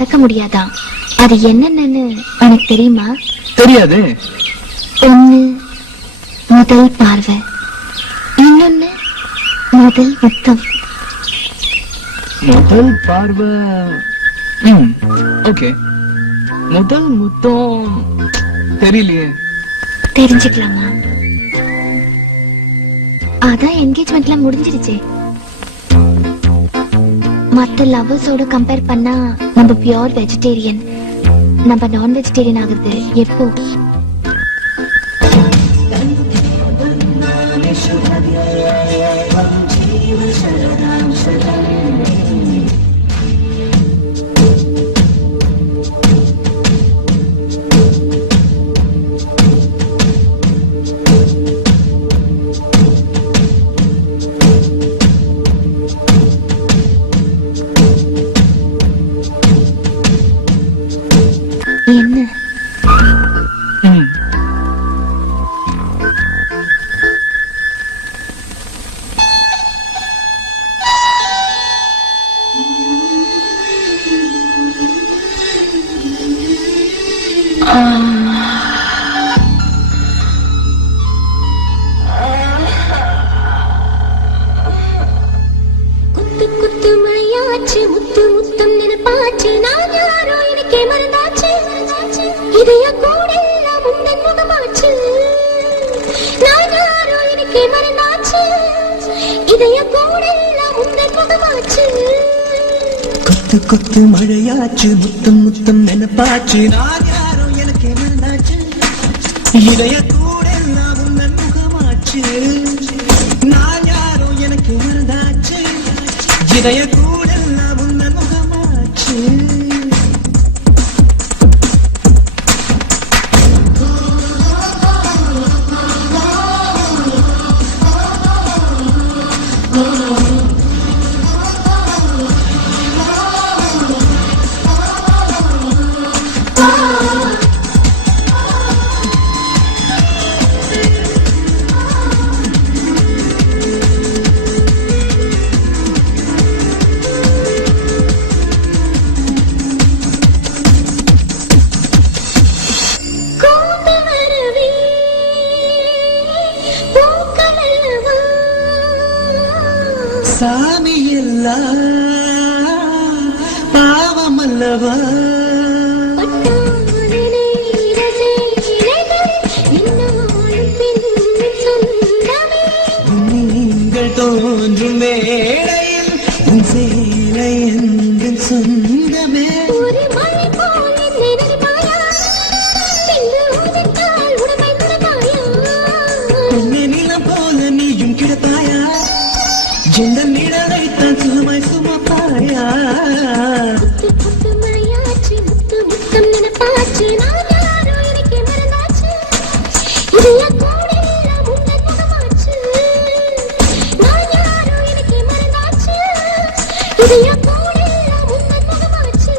மறக்க முடியாதான். அது என்னன்னு உனக்கு தெரியுமா? தெரியாது. ஒண்ணு முதல் பார்வை, இன்னொன்னு முதல் முத்தம். முதல் பார்வை ஓகே, முதல் முத்தம் தெரியலையே. தெரிஞ்சுக்கலாமா? அதான் என்கேஜ்மெண்ட்ல முடிஞ்சிருச்சே. மத்த லவ்வர்ஸோட கம்பேர் பண்ணா நம்ம பியூர் வெஜிடேரியன். நம்ம நான் வெஜிடேரியன் ஆகுறது எப்போ? என்ன குத்து குத்து மழையாச்சு, முத்து முத்தம் நினைப்பாச்சு, நான் யாரோ எனக்கே மறந்தாச்சு, இதய கூடெல்லாம் உந்தன் முகமாச்சு, நான் யாரோ எனக்கே மறந்தாச்சு, இதய கூடெல்லாம் உந்தன் முகமாச்சு. குத்து குத்து மழையாச்சு, முத்தம் முத்தம் நினைப்பாச்சு, நான் யாரோ எனக்கே மறந்தாச்சு, இதய கூடெல்லாம் உந்தன் முகமாச்சு, நான் யாரோ எனக்கே மறந்தாச்சு, இதய கூடெல்லாம் உந்தன் முகமாச்சு. சாமி எல்லாம் பாவமல்லவா, நீங்கள் தோன்றும் வேளையில் உன் சேலை என்று சொந்தமே, நிலம் போல நீயும் கிடப்பாயா, இந்த நிழலைத்தான் சுகமாய் சுமப்பாயா. குத்து மழையாச்சு, முத்து முத்தம் நினைப்பாச்சு, நான் யாரோ எனக்கே மறந்தாச்சு, இதய கூடெல்லாம் உந்தன் முகமாச்சு, நான் யாரோ எனக்கே மறந்தாச்சு, இதய கூடெல்லாம் உந்தன் முகமாச்சு.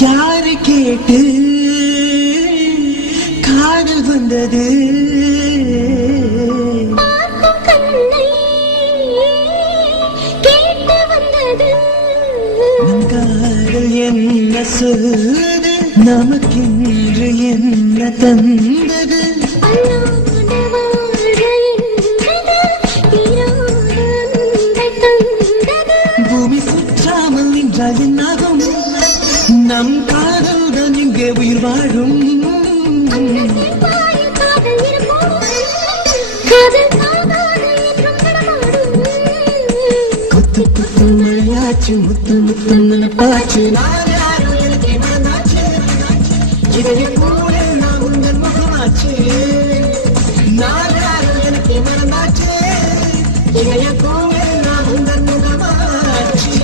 யாரை கேட்டு காதல் வந்தது, பார்க்கும் கண்ணை கேட்டு வந்தது, நம் காதல் என்ன சொல்லுது, நமக்கென்று என்ன தந்தது, அல்லாத வாழ்க என்றது, தீராத அன்பை தந்தது. பூமி சுற்றாமல் நின்றால் என்னாகும், நம் காதல்தான் இங்கே உயிர் வாழும். அந்த செவ்வாயில் காதல் இருப்போம், காதல் காணாது என்றும் நடமாடும். குத்து குத்து மழையாச்சு, முத்து முத்து நினைப்பாச்சு, நான் யாரோ எனக்கே மறந்தாச்சு, இதய கூடெல்லாம் உந்தன் முகமாச்சு, நான் யாரோ எனக்கே மறந்தாச்சு, இதய கூடெல்லாம் உந்தன் முகமாச்சு.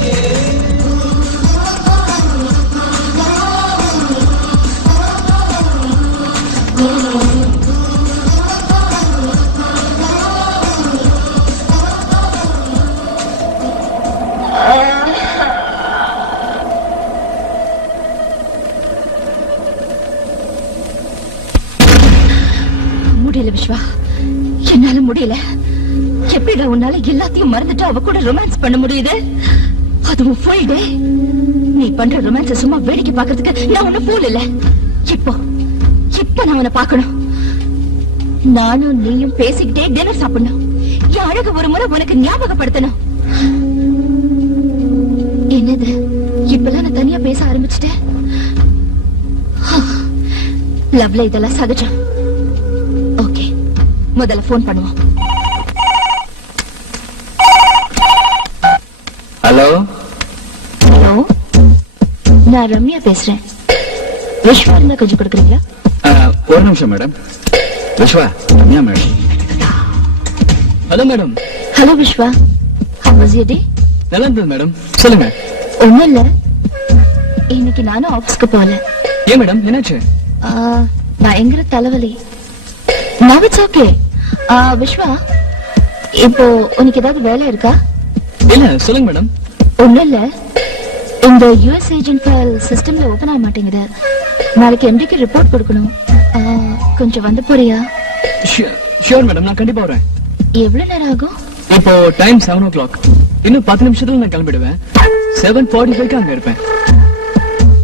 முடியல விஸ்வா, என்னால முடியல. எப்படிடா உன்னால எல்லாத்தையும் மறந்துட்டு அவ கூட ரொமான்ஸ் பண்ண முடியுது? அதுவும் ஃபுல் டே. நீ பண்ற ரொமான்ஸ் சும்மா வேடிக்கை பார்க்கிறதுக்கு நான் ஒன்னும் ஃபூல் இல்ல. இப்போ நான் உன்னை பார்க்கணும். நானும் நீயும் பேசிக்கிட்டே டின்னர் சாப்பிடணும். என் அழகு ஒரு முறை உனக்கு ஞாபகப்படுத்தணும். என்னது இப்பெல்லாம் நான் தனியா பேச ஆரம்பிச்சிட்டேன். லவ்ல இதெல்லாம் சகஜம். ஓகே, முதல்ல போன் பண்ணுவோம். ஹலோ ஹலோ, நான் ரம்யா பேசுறேன். விஸ்வா இருந்தா கொஞ்சம் கொடுக்குறீங்களா? ஒரு நிமிஷம் madam. Vishwa, Ramya madam. Hello madam. Hello Vishwa, how was your day? நல்லா இருந்தது மேடம். சொல்லுங்க. ஒண்ணும் இல்ல, இன்னைக்கு நானும் ஆபீஸ்க்கு போகல. ஏன் மேடம், என்னாச்சு? பயங்கர தலைவலி. Now it's okay. விஸ்வா, இப்போ உனக்கு ஏதாவது வேலை இருக்கா? இல்ல, சொல்லுங்க மேடம். ஒண்ணும் இல்ல, இந்த யுஎஸ் ஏஜென்ட் ஃபைல் சிஸ்டம்ல ஓபன் ஆக மாட்டேங்குது. நாளைக்கு எம்டிக்கு ரிப்போர்ட் கொடுக்கணும். கொஞ்சம் வந்து போறியா? ஷியோர் மேடம், நான் கண்டிப்பா வரேன். எவ்வளவு நேரம் ஆகும்? இப்போ டைம் 7 o'clock. இன்னும் 10 நிமிஷத்துல நான் கிளம்பிடுவேன். 7:45 அங்க இருப்பேன்.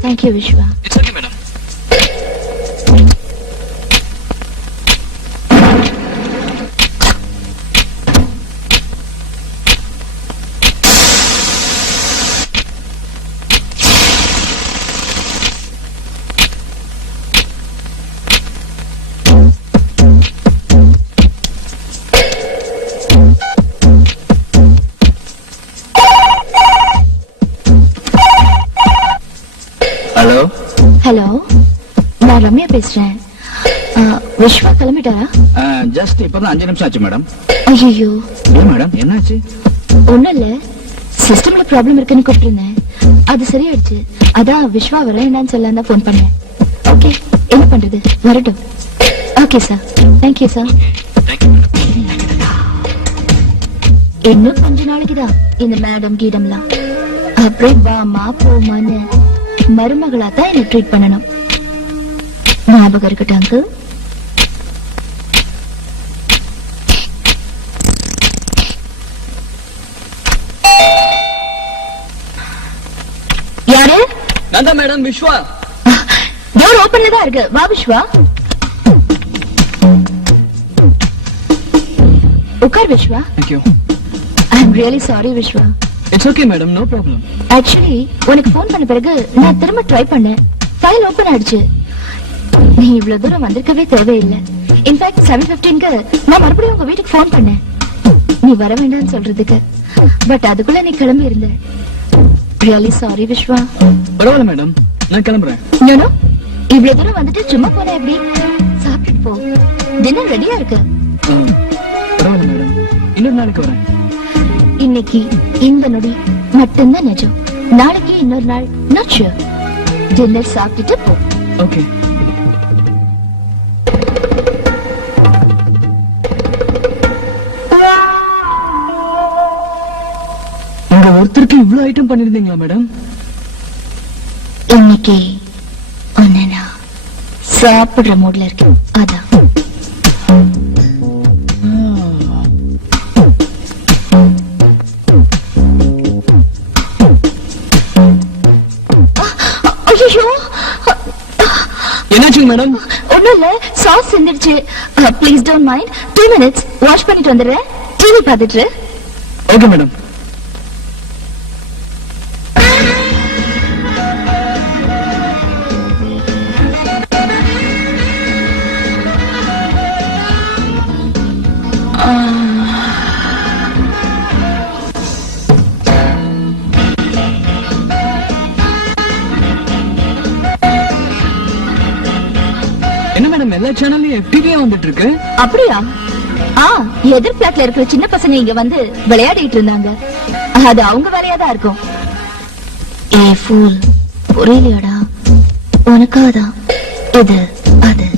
Thank you Vishwa. It's okay madam. Hello. Hello, நான் ரம்யா பேசுறேன். விஸ்வா கிளம்பிட்டாரா? ஜஸ்ட் இப்பதான் 5 நிமிஷம் ஆச்சு மேடம். ஐயோ, ஏன் மேடம், என்னாச்சு? ஒண்ணும் இல்ல, சிஸ்டம்ல ப்ராப்ளம் இருக்குன்னு கூப்பிட்டுருந்தேன். அது சரியாயிடுச்சு. அதான் விஸ்வா வர என்னன்னு சொல்லலாம் தான் போன் பண்ணேன். ஓகே, என்ன பண்றது, வரட்டும். Okay sir, thank you sir. இன்னும் கொஞ்ச நாளைக்குதான் இந்த மேடம் கீடம்லாம். அப்புறம் வாமா போமான்னு மருமகளா தான் என்ன ட்ரீட் பண்ணணும். ஞாபகம் இருக்கட்டாங்க. யாரு? நான் தான் மேடம், விஸ்வா. டோர் ஓபன்ல தான் இருக்கு. வா விஸ்வா, உட்கார் Vishwa. Thank you. I am really sorry Vishwa. It's okay madam, no problem. Actually உனக்கு போன் பண்ண பிறகு நான் திரும்ப ட்ரை பண்ணேன். ஃபைல் ஓபன் ஆயிடுச்சு. நீ இவ்வளவு தூரம் வந்திருக்கவே தேவையில்லை. இன்ஃபேக்ட் 7:15க்கு நான் மறுபடியும் உங்க வீட்டுக்கு போன் பண்ணேன், நீ வர வேண்டாம்னு சொல்றதுக்கு. பட் அதுக்குள்ள நீ கிளம்பி இருந்த. Really sorry Vishwa. பரவாயில்ல மேடம், நான் கிளம்புறேன். ஞானோ, இவ்வளவு தூரம் வந்துட்டு சும்மா போன எப்படி? சாப்பிட்டுட்டு போ, டின்னர் ரெடியா இருக்கு. பரவாயில்ல மேடம், இன்னொரு நாளைக்கு வரேன். இன்னைக்கு இந்த நொடி மட்டும்தான் நிஜம். நாளைக்கு இன்னொரு நாள் நாட் ஷூர். டின்னர் சாப்பிட்டுட்டு போ. ஓகே. உங்க ஒருத்தருக்கு இவ்வளவு ஐட்டம் பண்ணிருந்தீங்களா மேடம்? இன்னைக்கு உன்னை நான் சாப்பிடுற மூட்ல இருக்கேன், அதான். என்னாச்சு மேடம்? ஒண்ணும் இல்ல, சாஸ் சிந்திருச்சு. Please don't mind. 2 minutes wash பண்ணிட்டு வந்துடுறேன். டிவி பார்த்துட்டு. Okay madam. என்ன மேடம், எல்லா சேனல்லையும் FTV வந்துட்டு இருக்கு? அப்படியா? எதிர் பிளாட்ல இருக்கிற சின்ன பசங்க இங்க வந்து விளையாடிட்டு இருந்தாங்க. அது அவங்க வேலையா தான் இருக்கும். ஏ ஃபூல், புரியலையாடா? உனக்காதான் இது அது.